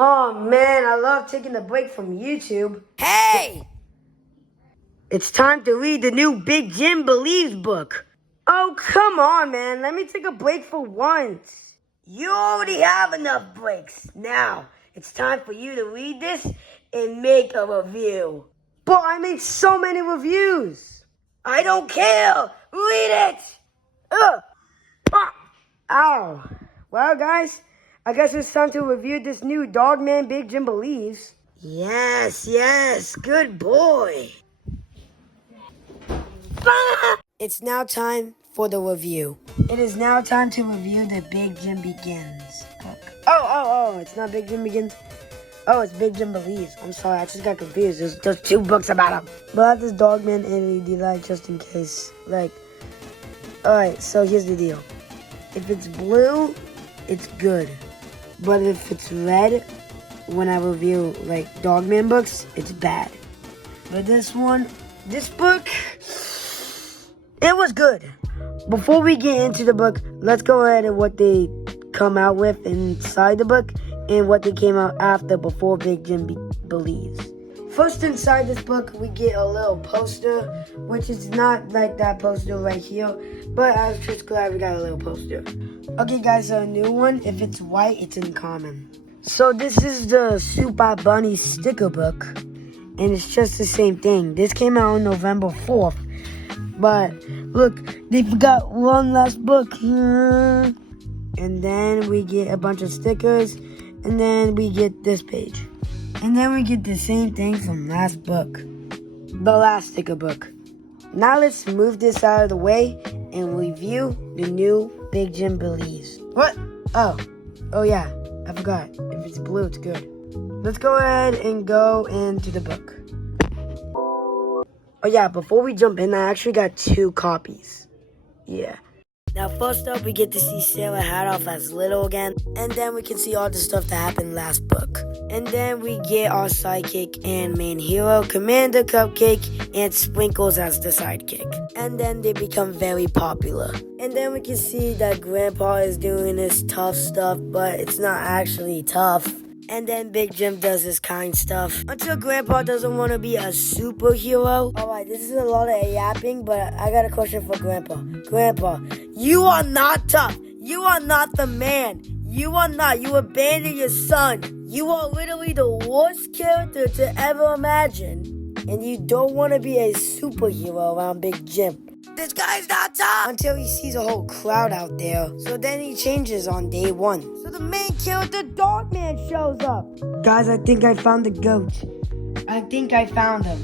Oh man, I love taking a break from YouTube. Hey! It's time to read the new Big Jim Believes book. Oh, come on, man. Let me take a break for once. You already have enough breaks. Now, it's time for you to read this and make a review. But I made so many reviews. I don't care. Read it. Ugh. Ah. Ow. Well, guys, I guess it's time to review this new Dogman Big Jim Believes. Yes, good boy. It's now time for the review. It is now time to review the Big Jim Begins book. Oh, it's not Big Jim Begins. Oh, it's Big Jim Believes. I'm sorry, I just got confused. There's two books about him. But I have this Dogman LED light just in case. Alright, so here's the deal. If it's blue, it's good. But if it's red, when I review Dogman books, it's bad. But this book, it was good. Before we get into the book, let's go ahead and what they come out with inside the book and what they came out after before Big Jim Believes. First, inside this book, we get a little poster, which is not like that poster right here, but I was just glad we got a little poster. Okay, guys, so a new one. If it's white, it's in common. So this is the Super Bunny sticker book, and it's just the same thing. This came out on November 4th, but look, they forgot one last book here. And then we get a bunch of stickers, and then we get this page. And then we get the same thing from last book. The last sticker book. Now let's move this out of the way and review the new Big Jim Believes. What? Oh yeah, I forgot. If it's blue, it's good. Let's go ahead and go into the book. Oh yeah, before we jump in, I actually got 2 copies. Yeah. Now first up, we get to see Sarah Hadoff as Little again, and then we can see all the stuff that happened last book. And then we get our sidekick and main hero, Commander Cupcake, and Sprinkles as the sidekick. And then they become very popular. And then we can see that Grandpa is doing his tough stuff, but it's not actually tough. And then Big Jim does his kind stuff until Grandpa doesn't want to be a superhero. Alright, this is a lot of yapping, but I got a question for Grandpa. Grandpa, you are not tough. You are not the man. You are not. You abandoned your son. You are literally the worst character to ever imagine. And you don't want to be a superhero around Big Jim. This guy's not tough! Until he sees a whole crowd out there. So then he changes on day 1. So the main character, Dogman, shows up. Guys, I think I found the goat. I think I found him.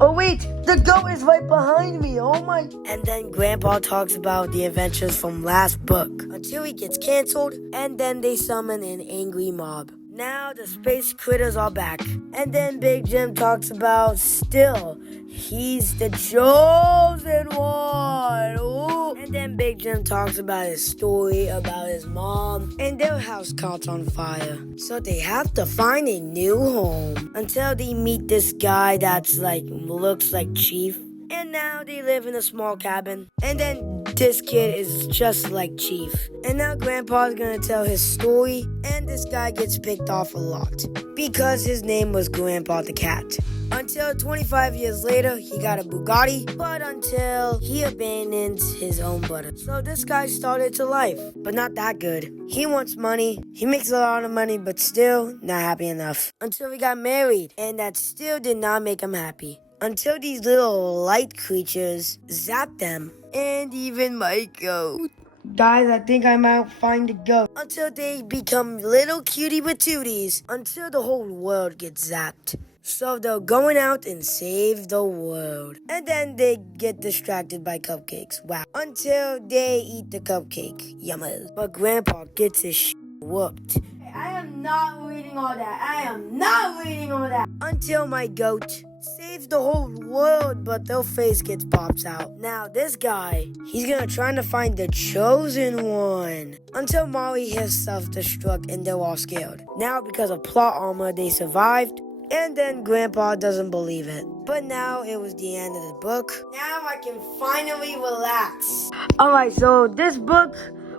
Oh wait, the goat is right behind me. Oh my. And then Grandpa talks about the adventures from last book. Until he gets canceled. And then they summon an angry mob. Now the space critters are back. And then Big Jim talks about still, he's the chosen one. Ooh. And then Big Jim talks about his story about his mom and their house caught on fire. So they have to find a new home until they meet this guy that's looks like Chief. And now they live in a small cabin. And then this kid is just like Chief. And now Grandpa's gonna tell his story. And this guy gets picked off a lot. Because his name was Grandpa the Cat. Until 25 years later, he got a Bugatti. But until he abandons his own brother. So this guy started to life. But not that good. He wants money. He makes a lot of money, but still not happy enough. Until he got married. And that still did not make him happy. Until these little light creatures zap them. And even my goat. Guys, I think I might find the goat. Until they become little cutie patooties. Until the whole world gets zapped. So they're going out and save the world. And then they get distracted by cupcakes. Wow. Until they eat the cupcake. Yummy. But Grandpa gets his whooped. I am not reading all that. Until my goat saves the whole world, but their face gets pops out. Now this guy, he's gonna try to find the chosen one. Until Molly has self-destruct and they're all scared. Now because of plot armor, they survived. And then Grandpa doesn't believe it. But now it was the end of the book. Now I can finally relax. Alright, so this book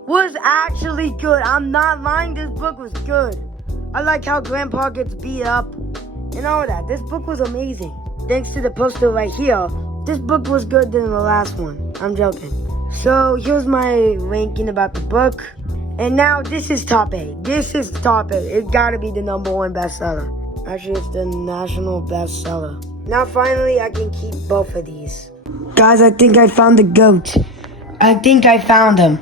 was actually good. I'm not lying, this book was good. I like how Grandpa gets beat up and all that. This book was amazing. Thanks to the poster right here, this book was good than the last one. I'm joking. So here's my ranking about the book. And now this is top 8. This is top 8. It gotta be the #1 bestseller. Actually, it's the national bestseller. Now finally, I can keep both of these. Guys, I think I found the goat. I think I found him.